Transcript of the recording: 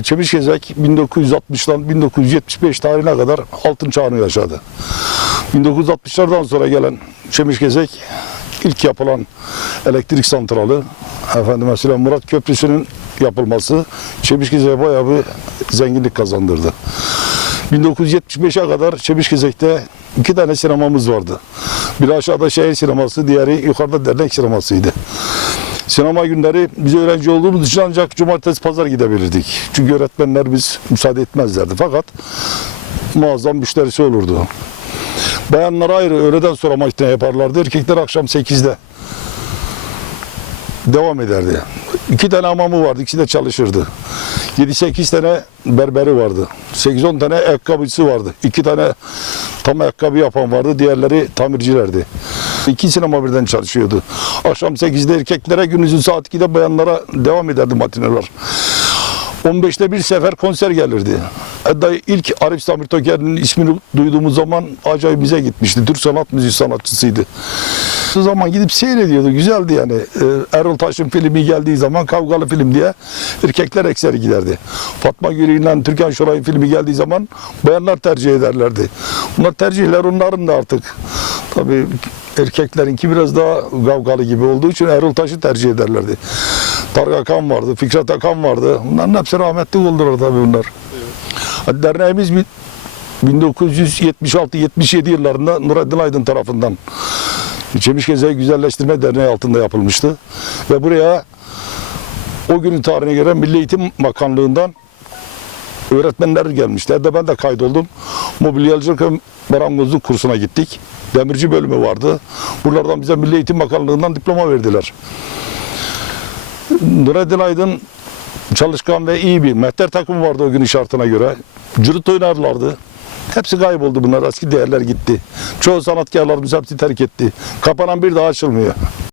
Çemişgezek 1960'dan 1975 tarihine kadar altın çağını yaşadı. 1960'lardan sonra gelen Çemişgezek ilk yapılan elektrik santralı efendim mesela Murat Köprüsü'nün yapılması Çemişgezek'e bayağı bir zenginlik kazandırdı. 1975'e kadar Çemişgezek'te iki tane sinemamız vardı. Biri aşağıda şehir sineması, diğeri yukarıda dernek sinemasıydı. Sinema günleri biz öğrenci olduğumuz için ancak cumartesi pazar gidebilirdik. Çünkü öğretmenler biz müsaade etmezlerdi. Fakat muazzam müşterisi olurdu. Bayanlar ayrı öğleden sonra makine yaparlardı. Erkekler akşam 8'de devam ederdi. İki tane hamamı vardı. ikisi de çalışırdı. 7-8 tane berberi vardı. 8-10 tane ayakkabıcısı vardı. İki tane tam ayakkabı yapan vardı. Diğerleri tamircilerdi. İki sinema birden çalışıyordu. Akşam 8'de erkeklere, gündüzün saat 2'de bayanlara devam ederdi matineler. 15'te bir sefer konser gelirdi. Hatta ilk Arif Samir Toker'in ismini duyduğumuz zaman acayip bize gitmişti. Türk sanat müziği sanatçısıydı. O zaman gidip seyrediyordu. Güzeldi yani. Ee, Erol Taş'ın filmi geldiği zaman kavgalı film diye erkekler ekseri giderdi. Fatma Gül'ün Türkan Şoray'ın filmi geldiği zaman bayanlar tercih ederlerdi. Bunlar tercihler onların da artık. Tabii erkeklerinki biraz daha kavgalı gibi olduğu için Erol Taş'ı tercih ederlerdi. Tarık Akan vardı, Fikret Akan vardı. Bunların hepsi rahmetli oldular tabii bunlar. Derneğimiz bir 1976-77 yıllarında Nureddin Aydın tarafından Çemişgeze Güzelleştirme Derneği altında yapılmıştı. Ve buraya o günün tarihine göre Milli Eğitim Bakanlığı'ndan öğretmenler gelmişti. Hatta ben de kaydoldum. Mobilyacılık ve marangozluk kursuna gittik. Demirci bölümü vardı. Buralardan bize Milli Eğitim Bakanlığı'ndan diploma verdiler. Nureddin Aydın çalışkan ve iyi bir mehter takımı vardı o gün şartına göre. Cırıt oynarlardı. Hepsi kayboldu bunlar. Eski değerler gitti. Çoğu sanatkarlarımız hepsi terk etti. Kapanan bir daha açılmıyor.